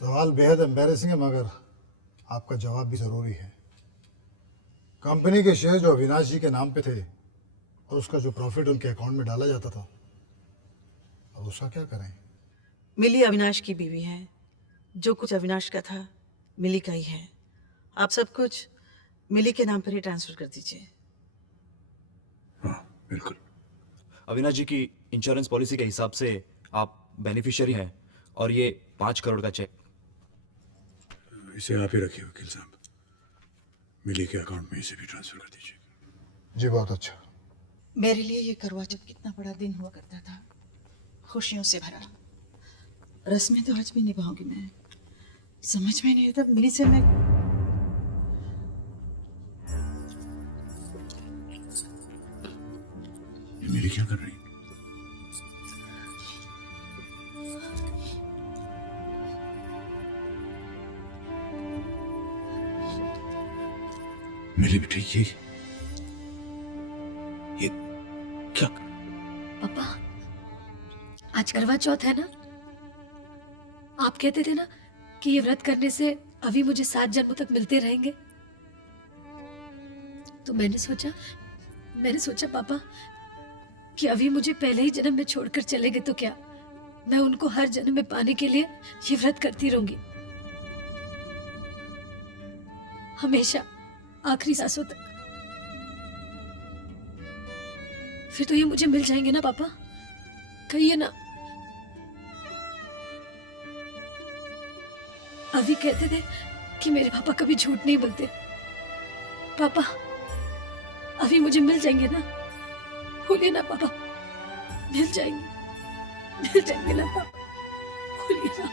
सवाल बेहद एम्बेरसिंग है, मगर आपका जवाब भी ज़रूरी है। कंपनी के शेयर जो अविनाश जी के नाम पे थे और उसका जो प्रॉफिट उनके अकाउंट में डाला जाता था, अब उसका क्या करें? मिली अविनाश की बीवी है। जो कुछ अविनाश का था मिली का ही है। आप सब कुछ मिली के नाम पर ही ट्रांसफर कर दीजिए। हाँ बिल्कुल। अविनाश जी की इंश्योरेंस पॉलिसी के हिसाब से आप बेनिफिशियरी हैं और ये 5 करोड़ का चेक। इसे आप ही रखिए वकील साहब, मिली के अकाउंट में इसे भी ट्रांसफर कर दीजिए। जी बहुत अच्छा। मेरे लिए ये करवा चौथ कितना बड़ा दिन हुआ करता था, खुशियों से भरा। रस्में तो आज भी निभाऊंगी मैं। समझ में नहीं आता मिली से मैं ये मिली क्या कर रही है? मिली बेटी ये क्या? पापा, आज करवा चौथ है ना? आप कहते थे ना कि ये व्रत करने से अभी मुझे 7 जन्मों तक मिलते रहेंगे। तो मैंने सोचा पापा कि अभी मुझे पहले ही जन्म में छोड़कर चले गए तो क्या मैं उनको हर जन्म में पाने के लिए ये व्रत करती रहूंगी, हमेशा आखिरी सांसों तक। फिर तो ये मुझे मिल जाएंगे ना पापा? कहिए ना। अभी कहते थे कि मेरे पापा कभी झूठ नहीं बोलते। पापा अभी मुझे मिल जाएंगे ना? बोलिए ना पापा, मिल जाएंगे ना पापा? बोलिए ना।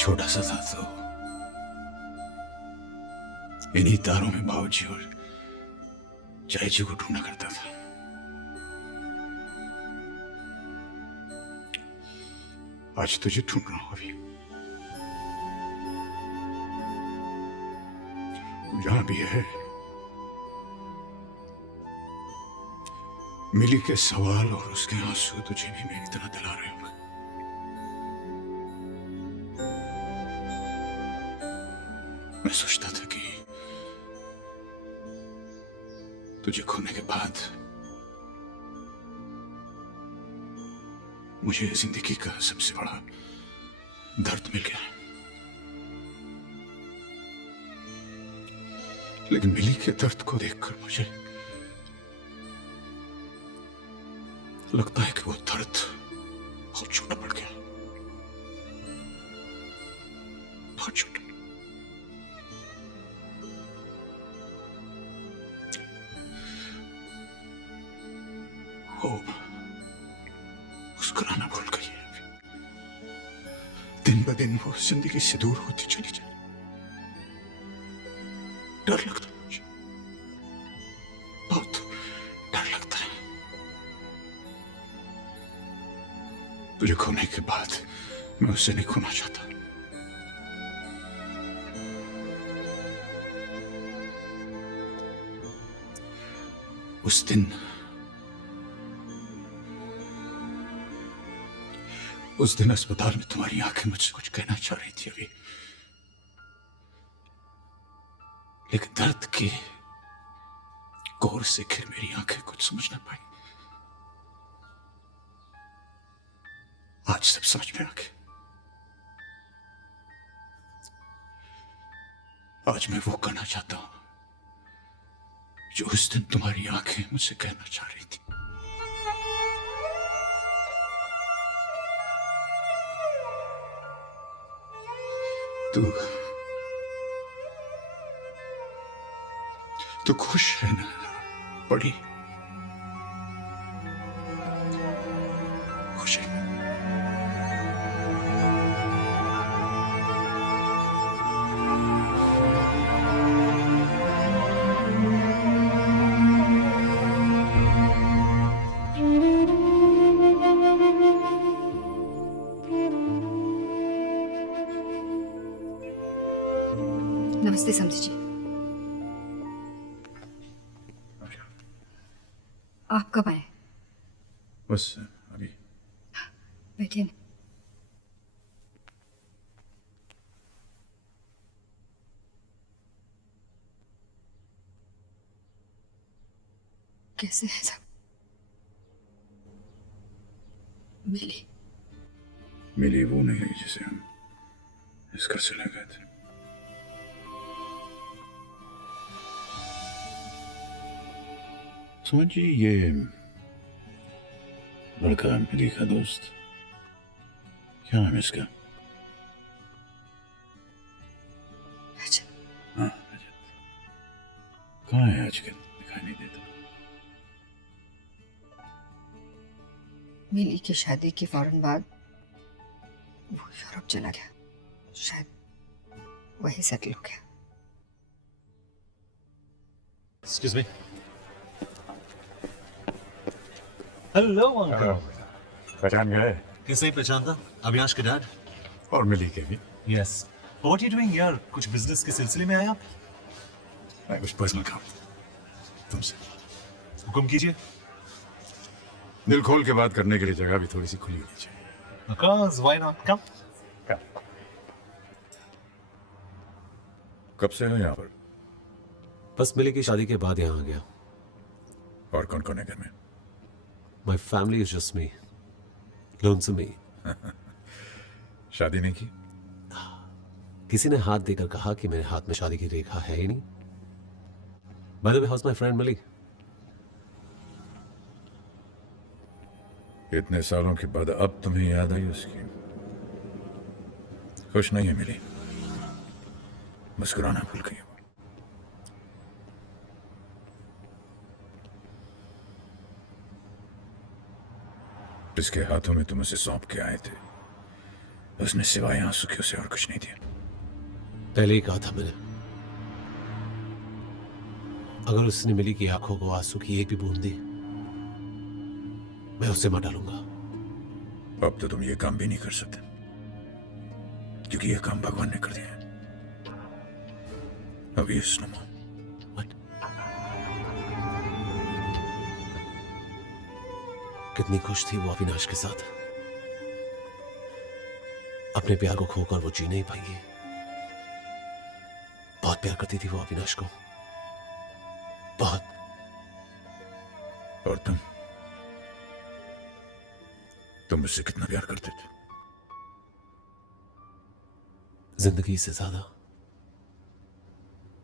छोटा सा था तो इन्हीं तारों में बाबूजी और चाय जी को ढूंढा करता था। आज तुझे ढूंढ रहा हूं। अभी जहां भी है, मिली के सवाल और उसके आंसू तुझे भी मेरी तरह दिला रहे होंगे। मैं सोचता था कि तुझे खोने के बाद मुझे जिंदगी का सबसे बड़ा दर्द मिल गया, लेकिन मिली के दर्द को देखकर मुझे लगता है कि वो दर्द बहुत छोटा पड़ गया, बहुत छोटा। वो मुस्कुराना भूल गई है। दिन ब दिन वो जिंदगी से दूर होती चली जाए। डर लगता है मुझे, बहुत डर लगता है। तुझे खोने के बाद मैं उससे नहीं खोना चाहता। उस दिन अस्पताल में तुम्हारी आंखें मुझसे कुछ कहना चाह रही थी अभी, लेकिन दर्द के कोर से घिर मेरी आंखें कुछ समझ ना पाई। आज सब समझ में आ गया। आज मैं वो कहना चाहता हूं जो उस दिन तुम्हारी आंखें मुझसे कहना चाह रही थी। तू खुश है ना बड़ी? खुश है ना? नमस्ते समझी जी। आप कब आए? बस अभी। बैठिए ना। कैसे हैं सब? मिली वो नहीं है जिसे हम इस घर से ले गए थे। समझिए ये लड़का मिली का दोस्त, क्या नाम है इसका? हाँ रजत। कहाँ है आजकल? दिखाई नहीं देता। मिली की शादी के फौरन बाद वो यूरोप चला गया, शायद वही सेटल हो गया। Excuse me. Hello uncle. पहचान गए? किसे नहीं पहचानता? अविनाश के डैड। और मिली के भी? यस। व्हाट यू डूइंग यार? कुछ बिजनेस के सिलसिले में आए आप? मैं कुछ पर्सनल काम तुमसे। हुक्म कीजिए। दिल खोल के बात करने के लिए जगह भी थोड़ी सी खुली होनी चाहिए। Of course, why not? Come. कब से हो यहाँ पर? बस मिली की शादी के बाद यहाँ आ गया। और कौन कौन है घर में? My family is just me. Lonesome me. शादी नहीं की? किसी ने हाथ देकर कहा कि मेरे हाथ में शादी की रेखा है ही नहीं। By the way, how's my friend मिली? इतने सालों के बाद अब तुम्हें याद आई उसकी? खुश नहीं है मिली? मुस्कुराना भूल गई वो। जिसके हाथों में तुम उसे सौंप के आए थे, उसने सिवाय आंसू के उसे और कुछ नहीं दिया। पहले ही कहा था मैंने, अगर उसने मिली की आंखों को आंसू की एक भी बूंद दी, मैं उससे मार डालूंगा। अब तो तुम ये काम भी नहीं कर सकते, क्योंकि ये काम भगवान ने कर दिया है। अब ये सुनो। कितनी खुश थी वो अविनाश के साथ। अपने प्यार को खोकर वो जी नहीं पाएंगी। बहुत प्यार करती थी वो अविनाश को, बहुत। और तुम मुझसे कितना प्यार करते थे? जिंदगी से ज्यादा।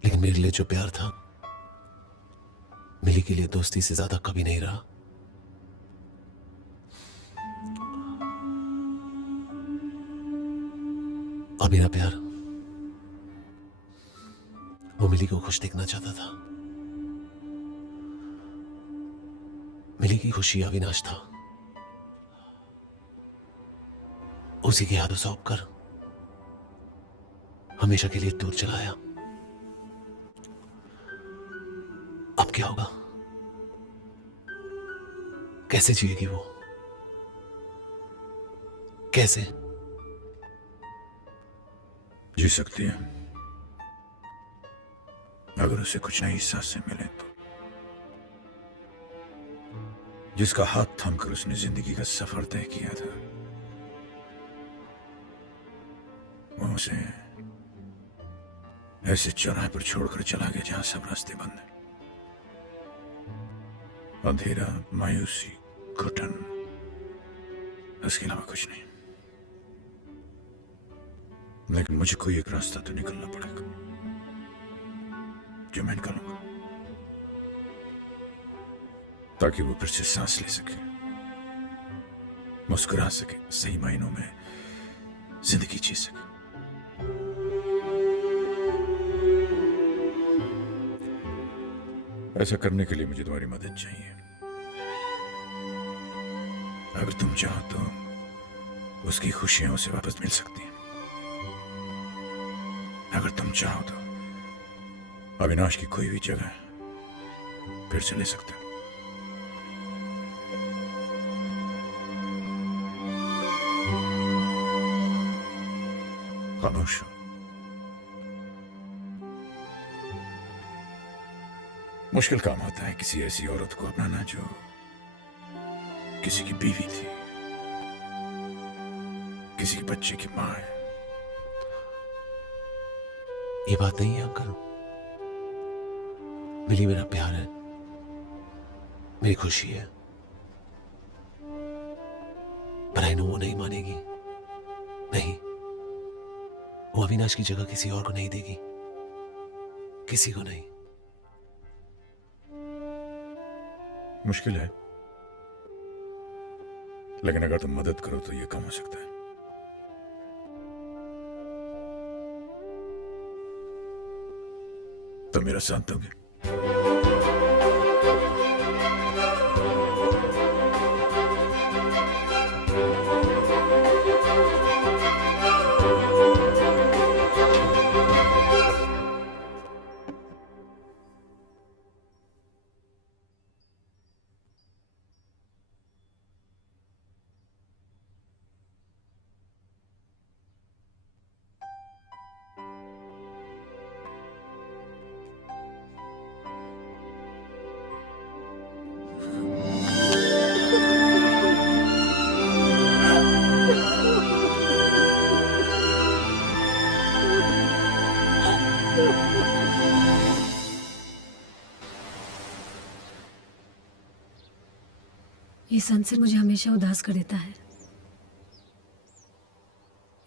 लेकिन मेरे लिए जो प्यार था, मिली के लिए दोस्ती से ज्यादा कभी नहीं रहा। और मेरा प्यार वो मिली को खुश देखना चाहता था। मिली की खुशी अविनाश था। उसी के हाथों सौंप कर हमेशा के लिए दूर चलाया। अब क्या होगा? कैसे जिएगी वो? कैसे जी सकती है, अगर उसे कुछ नई सांसें मिले तो। जिसका हाथ थामकर उसने जिंदगी का सफर तय किया था, वो उसे ऐसे चौराहे पर छोड़कर चला गया जहां सब रास्ते बंद हैं। अंधेरा, मायूसी, घुटन, इसके अलावा कुछ नहीं। लेकिन मुझे कोई एक रास्ता तो निकलना पड़ेगा, जो मैं निकालूंगा, ताकि वो फिर से सांस ले सके, मुस्कुरा सके, सही मायनों में जिंदगी जी सके। ऐसा करने के लिए मुझे तुम्हारी मदद चाहिए। अगर तुम चाहो तो उसकी खुशियां उसे वापस मिल सकती हैं। अगर तुम चाहो तो अविनाश की खोई हुई जगह फिर से ले सकते हो। खामोश हो। मुश्किल काम होता है किसी ऐसी औरत को अपनाना जो किसी की बीवी थी, किसी के बच्चे की मां है। ये बात नहीं है अंकल। मिली मेरा प्यार है, मेरी खुशी है, पर आई नो वो नहीं मानेगी। नहीं, वो अविनाश की जगह किसी और को नहीं देगी, किसी को नहीं। मुश्किल है, लेकिन अगर तुम मदद करो तो यह कम हो सकता है। तो मेरा साथ दोगे? ये सनसेट मुझे हमेशा उदास कर देता है।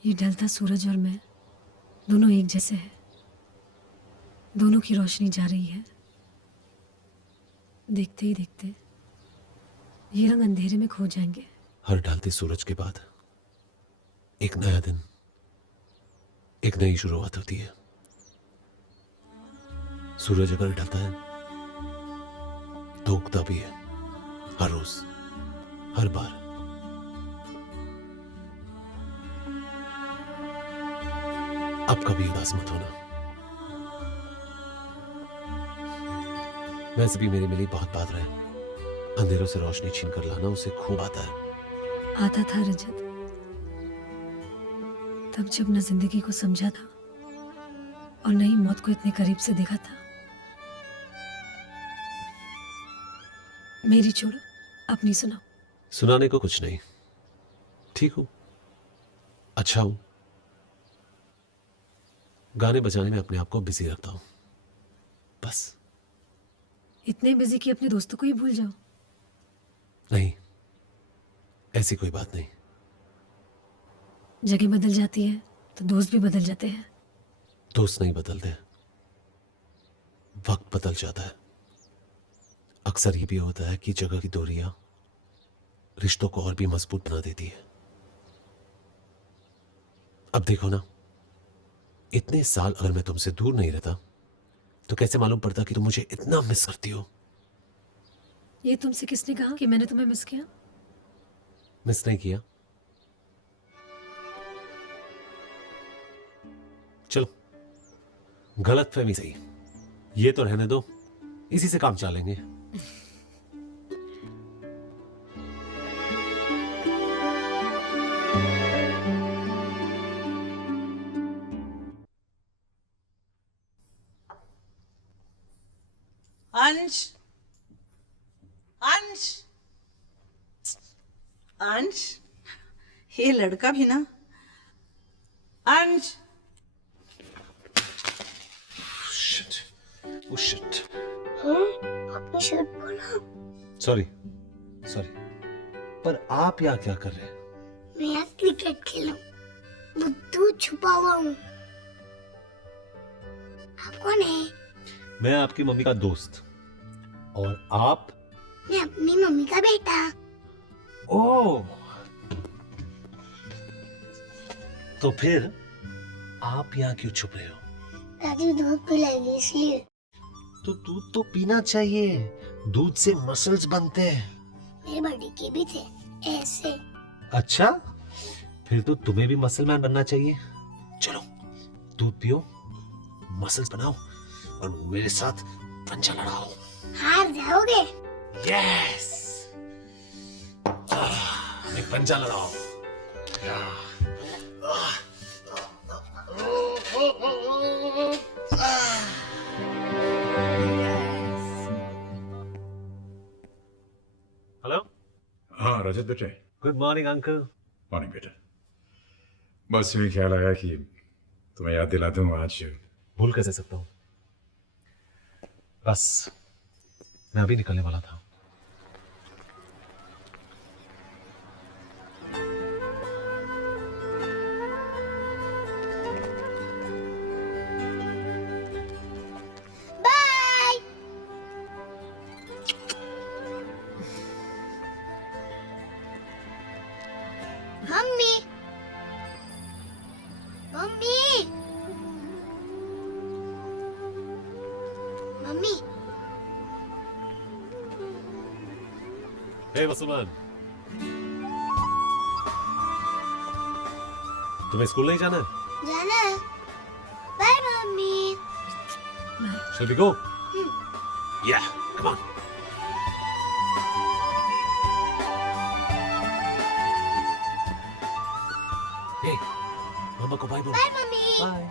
ये ढलता सूरज और मैं दोनों एक जैसे हैं। दोनों की रोशनी जा रही है। देखते ही देखते ये रंग अंधेरे में खो जाएंगे। हर ढलते सूरज के बाद एक नया दिन, एक नई शुरुआत होती है। सूरज अगर ढलता है तो उगता भी है, हर रोज, हर बार। अब कभी उदास मत होना। वैसे भी मेरी मिली बहुत बात रहे। अंधेरों से रोशनी छीन कर लाना उसे खूब आता है। आता था रजत, तब जब न जिंदगी को समझा था और न ही मौत को इतने करीब से देखा था। मेरी छोड़ो, अपनी सुनाओ। सुनाने को कुछ नहीं, ठीक हूं, अच्छा हूं। गाने बजाने में अपने आप को बिजी रखता हूं, बस। इतने बिजी कि अपने दोस्तों को ही भूल जाओ। नहीं, ऐसी कोई बात नहीं। जगह बदल जाती है तो दोस्त भी बदल जाते हैं। दोस्त नहीं बदलते, वक्त बदल जाता है। अक्सर ये भी होता है कि जगह की दूरियां रिश्तों को और भी मजबूत बना देती है। अब देखो ना, इतने साल अगर मैं तुमसे दूर नहीं रहता तो कैसे मालूम पड़ता कि तुम मुझे इतना मिस करती हो। ये तुमसे किसने कहा कि मैंने तुम्हें मिस किया? मिस नहीं किया। चलो, गलतफहमी सही, ये तो रहने दो, इसी से काम चलेंगे। अंश, अंश, अंश, ये लड़का भी ना। अंश, Oh shit. अपनी शर्ट बोला। सॉरी, पर आप यहाँ क्या कर रहे हैं? मैं यहाँ क्रिकेट खेलूं। बुद्धू छुपा हुआ हूँ। आप कौन है? मैं आपकी मम्मी का दोस्त। और आप? मैं अपनी मम्मी का बेटा। ओह, तो फिर आप यहाँ क्यों छुप रहे हो? दादी दूध पिलाएगी इसलिए। तो दूध तो पीना चाहिए, दूध से मसल्स बनते हैं। मेरे बड़ी के भी थे ऐसे। अच्छा, फिर तो तुम्हें भी मसल मैन बनना चाहिए। चलो दूध पियो, मसल्स बनाओ और मेरे साथ पंजा लड़ाओ। हार जाओगे? यस, एक पंजा लड़ाओ। हेलो, हाँ रजत बेटे। Good morning uncle. मॉर्निंग बेटा। बस यही ख्याल आया कि तुम्हें याद दिला दूं आज। भूल कैसे सकता हूँ, बस मैं अभी निकलने वाला था। Bye. Mummy mummy mummy hey Vasuman, तुम्हें स्कूल नहीं जाना? जाना। Bye mummy. Shall we go? Yeah, come on. Hey, mama को बाय बोलो। Bye mummy. बाय।